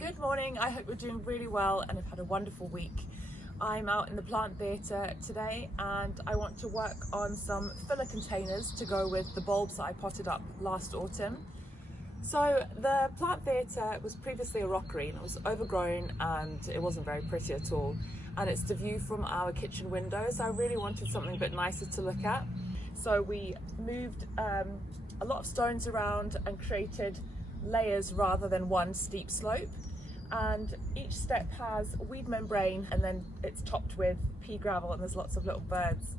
Good morning, I hope you're doing really well and have had a wonderful week. I'm out in the plant theatre today and I want to work on some filler containers to go with the bulbs that I potted up last autumn. So the plant theatre was previously a rockery and it was overgrown and it wasn't very pretty at all. And it's the view from our kitchen windows. I really wanted something a bit nicer to look at. So we moved a lot of stones around and created layers rather than one steep slope. And each step has a weed membrane and then it's topped with pea gravel, and there's lots of little birds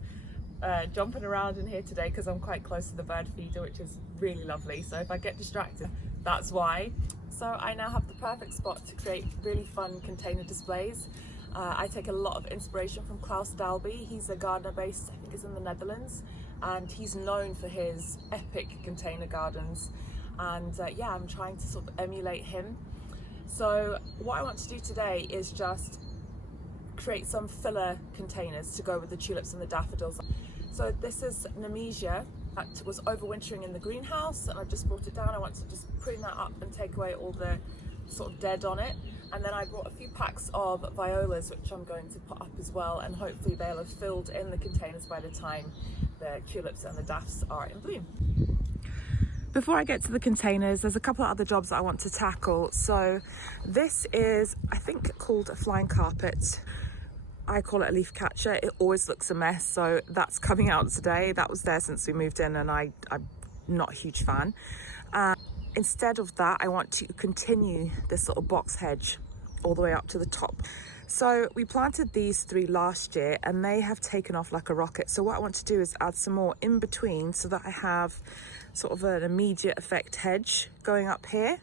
jumping around in here today because I'm quite close to the bird feeder, which is really lovely. So if I get distracted, that's why. So I now have the perfect spot to create really fun container displays. I take a lot of inspiration from Klaus Dalby. He's a gardener based, I think, is in the Netherlands, and he's known for his epic container gardens. And yeah, I'm trying to sort of emulate him. So what I want to do today is just create some filler containers to go with the tulips and the daffodils. So this is nemesia that was overwintering in the greenhouse, and I just brought it down. I want to just prune that up and take away all the sort of dead on it. And then I brought a few packs of violas, which I'm going to put up as well, and hopefully they'll have filled in the containers by the time the tulips and the daffs are in bloom. Before I get to the containers, there's a couple of other jobs that I want to tackle. So this is, I think, called a flying carpet. I call it a leaf catcher. It always looks a mess, so that's coming out today. That was there since we moved in and I'm not a huge fan. Instead of that, I want to continue this little box hedge all the way up to the top. So we planted these 3 last year and they have taken off like a rocket. So what I want to do is add some more in between so that I have sort of an immediate effect hedge going up here.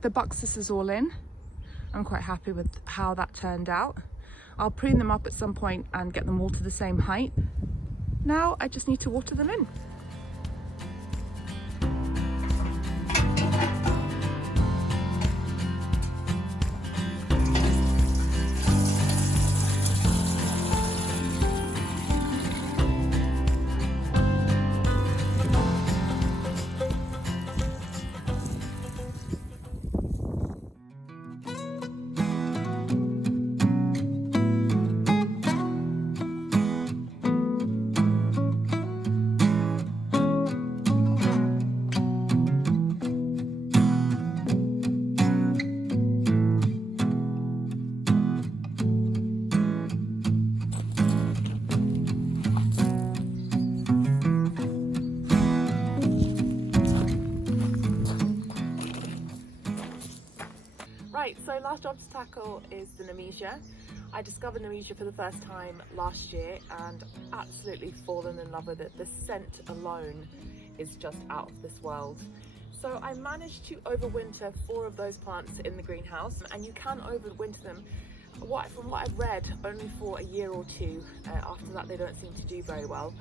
The buxus is all in. I'm quite happy with how that turned out. I'll prune them up at some point and get them all to the same height. Now I just need to water them in. Right, so last job to tackle is the nemesia. I discovered nemesia for the first time last year and absolutely fallen in love with it. The scent alone is just out of this world. So I managed to overwinter 4 of those plants in the greenhouse, and you can overwinter them, from what I've read, only for a year or 2. After that they don't seem to do very well.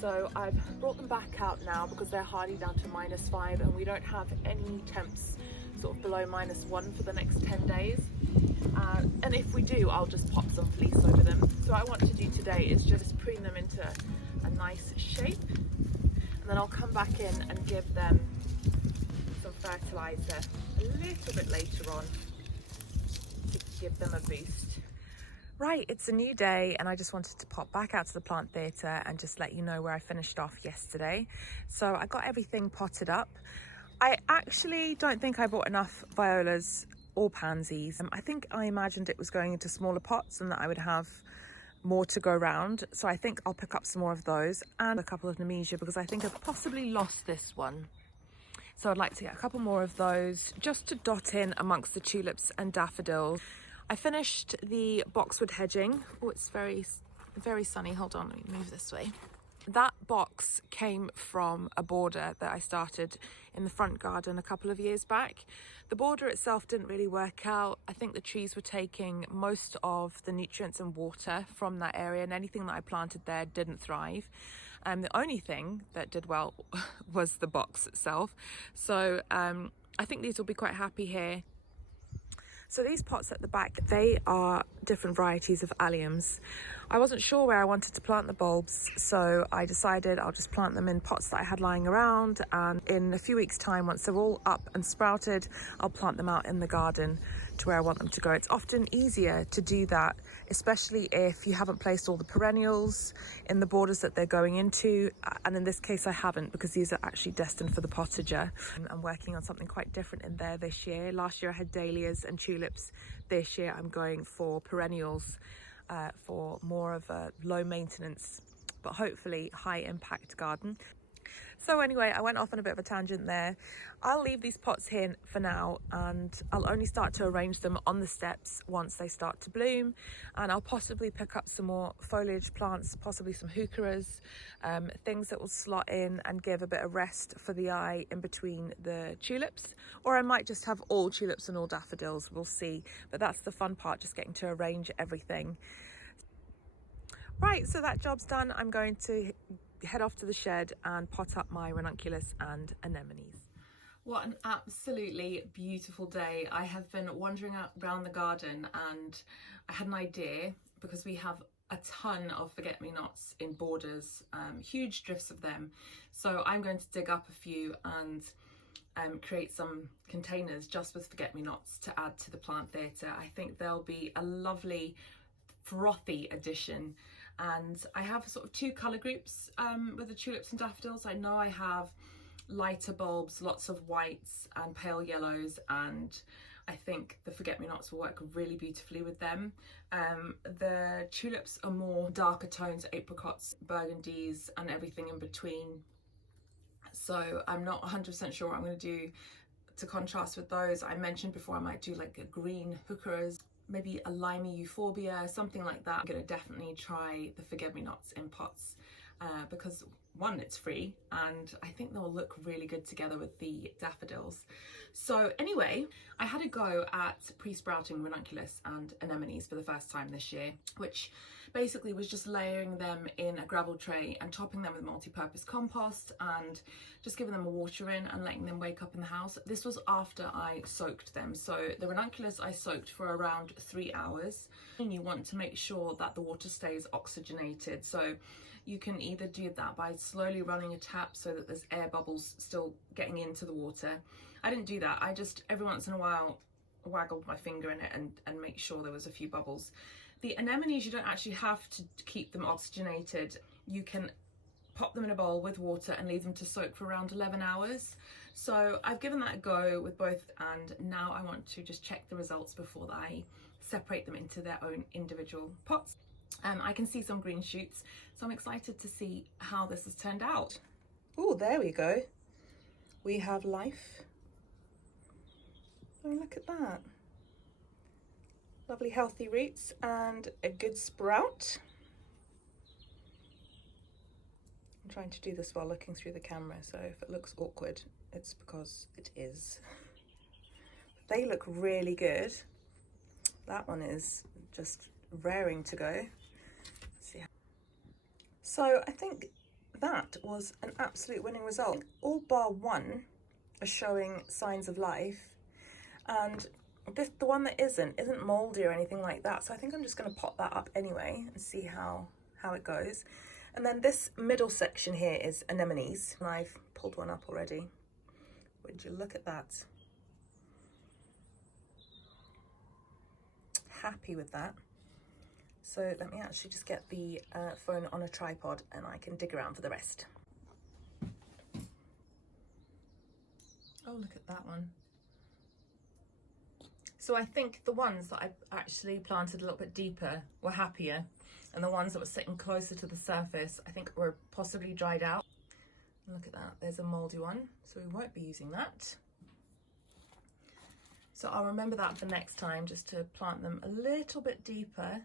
So I've brought them back out now because they're hardy down to -5, and we don't have any temps sort of below -1 for the next 10 days. And if we do, I'll just pop some fleece over them. So what I want to do today is just prune them into a nice shape, and then I'll come back in and give them some fertilizer a little bit later on to give them a boost. Right, it's a new day, and I just wanted to pop back out to the plant theatre and just let you know where I finished off yesterday. So I got everything potted up. I actually don't think I bought enough violas or pansies. I think I imagined it was going into smaller pots and that I would have more to go around. So I think I'll pick up some more of those and a couple of nemesia, because I think I've possibly lost this one. So I'd like to get a couple more of those just to dot in amongst the tulips and daffodils. I finished the boxwood hedging. Oh, it's very, very sunny. Hold on, let me move this way. That box came from a border that I started in the front garden a couple of years back. The border itself didn't really work out. I think the trees were taking most of the nutrients and water from that area, and anything that I planted there didn't thrive. The only thing that did well was the box itself. So I think these will be quite happy here. So these pots at the back, they are different varieties of Alliums. I wasn't sure where I wanted to plant the bulbs, so I decided I'll just plant them in pots that I had lying around, and in a few weeks' time, once they're all up and sprouted, I'll plant them out in the garden to where I want them to go. It's often easier to do that, especially if you haven't placed all the perennials in the borders that they're going into, and in this case I haven't, because these are actually destined for the potager. I'm working on something quite different in there this year. Last year I had dahlias and tulips. This year I'm going for perennials, for more of a low maintenance but hopefully high impact garden. So anyway, I went off on a bit of a tangent there. I'll leave these pots here for now, and I'll only start to arrange them on the steps once they start to bloom, and I'll possibly pick up some more foliage plants, possibly some heucheras, things that will slot in and give a bit of rest for the eye in between the tulips, or I might just have all tulips and all daffodils, we'll see. But that's the fun part, just getting to arrange everything. Right, so that job's done. I'm going to head off to the shed and pot up my Ranunculus and Anemones. What an absolutely beautiful day. I have been wandering around the garden, and I had an idea, because we have a ton of forget-me-nots in borders, huge drifts of them. So I'm going to dig up a few and create some containers just with forget-me-nots to add to the plant theatre. I think they'll be a lovely frothy addition. And I have sort of 2 colour groups with the tulips and daffodils. I know I have lighter bulbs, lots of whites and pale yellows, and I think the forget-me-nots will work really beautifully with them. The tulips are more darker tones, apricots, burgundies and everything in between. So I'm not 100% sure what I'm going to do to contrast with those. I mentioned before I might do like a green heucheras, maybe a limey euphorbia, something like that. I'm going to definitely try the forget-me-nots in pots because one, it's free, and I think they'll look really good together with the daffodils. So anyway, I had a go at pre-sprouting Ranunculus and Anemones for the first time this year, which basically was just layering them in a gravel tray and topping them with multi-purpose compost and just giving them a water in and letting them wake up in the house. This was after I soaked them. So the Ranunculus I soaked for around 3 hours, and you want to make sure that the water stays oxygenated. So you can either do that by slowly running a tap so that there's air bubbles still getting into the water. I didn't do that. I just every once in a while waggled my finger in it and make sure there was a few bubbles. The anemones, you don't actually have to keep them oxygenated. You can pop them in a bowl with water and leave them to soak for around 11 hours. So I've given that a go with both, and now I want to just check the results before I separate them into their own individual pots. I can see some green shoots, so I'm excited to see how this has turned out. Oh, there we go. We have life. Oh, look at that. Lovely healthy roots and a good sprout. I'm trying to do this while looking through the camera, so if it looks awkward, it's because it is. They look really good. That one is just raring to go. Let's see. So I think that was an absolute winning result. All bar one are showing signs of life, and the one that isn't mouldy or anything like that. So I think I'm just going to pot that up anyway and see how it goes. And then this middle section here is anemones, and I've pulled one up already. Would you look at that? Happy with that. So let me actually just get the phone on a tripod and I can dig around for the rest. Oh, look at that one. So I think the ones that I actually planted a little bit deeper were happier, and the ones that were sitting closer to the surface I think were possibly dried out. Look at that, there's a mouldy one, so we won't be using that. So I'll remember that for next time, just to plant them a little bit deeper.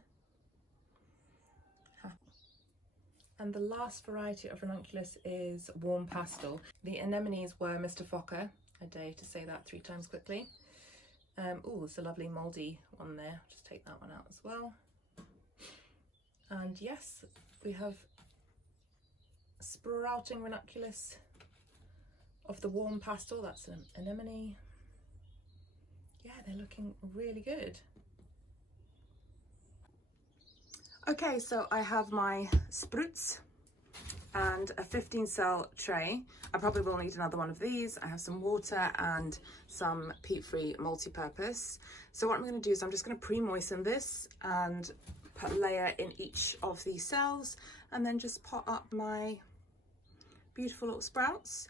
And the last variety of Ranunculus is warm pastel. The anemones were Mr. Fokker, a day to say that 3 times quickly. Oh, there's a lovely mouldy one there. Just take that one out as well. And yes, we have sprouting Ranunculus of the warm pastel. That's an anemone. Yeah, they're looking really good. Okay, so I have my spruits and a 15 cell tray. I probably will need another one of these. I have some water and some peat-free multi-purpose. So what I'm going to do is I'm just going to pre-moisten this and put a layer in each of these cells, and then just pot up my beautiful little sprouts,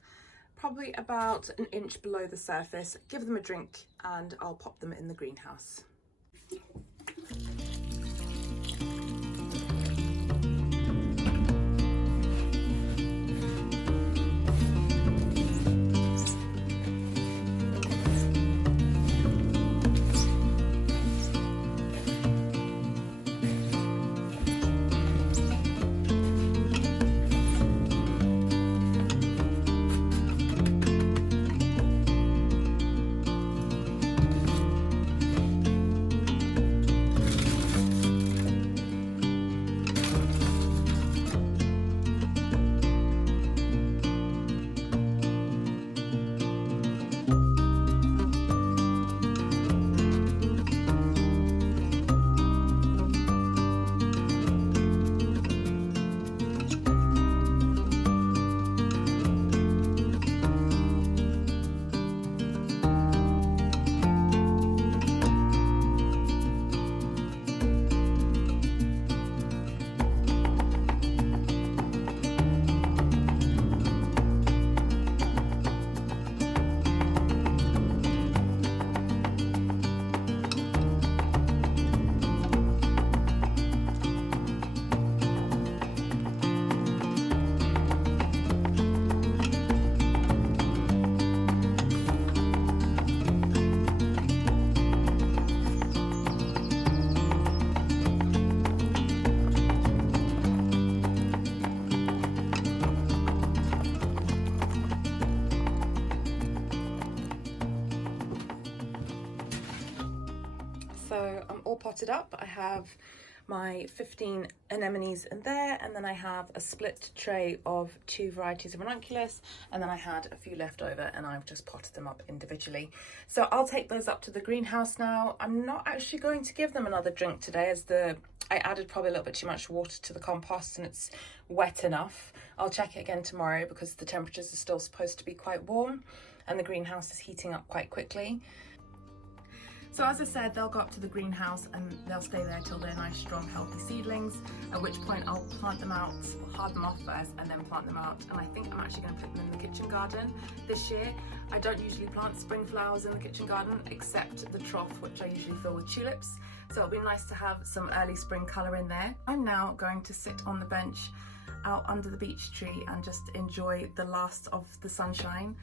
probably about an inch below the surface. Give them a drink and I'll pop them in the greenhouse. So I'm all potted up. I have my 15 anemones in there, and then I have a split tray of 2 varieties of Ranunculus, and then I had a few left over and I've just potted them up individually. So I'll take those up to the greenhouse now. I'm not actually going to give them another drink today, as I added probably a little bit too much water to the compost and it's wet enough. I'll check it again tomorrow because the temperatures are still supposed to be quite warm and the greenhouse is heating up quite quickly. So as I said, they'll go up to the greenhouse and they'll stay there till they're nice, strong, healthy seedlings, at which point I'll plant them out, hard them off first and then plant them out. And I think I'm actually going to put them in the kitchen garden this year. I don't usually plant spring flowers in the kitchen garden, except the trough, which I usually fill with tulips. So it'll be nice to have some early spring colour in there. I'm now going to sit on the bench out under the beech tree and just enjoy the last of the sunshine.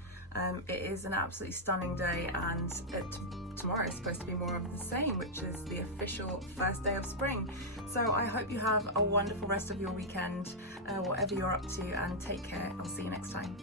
It is an absolutely stunning day, and tomorrow is supposed to be more of the same, which is the official first day of spring. So I hope you have a wonderful rest of your weekend, whatever you're up to, and take care. I'll see you next time.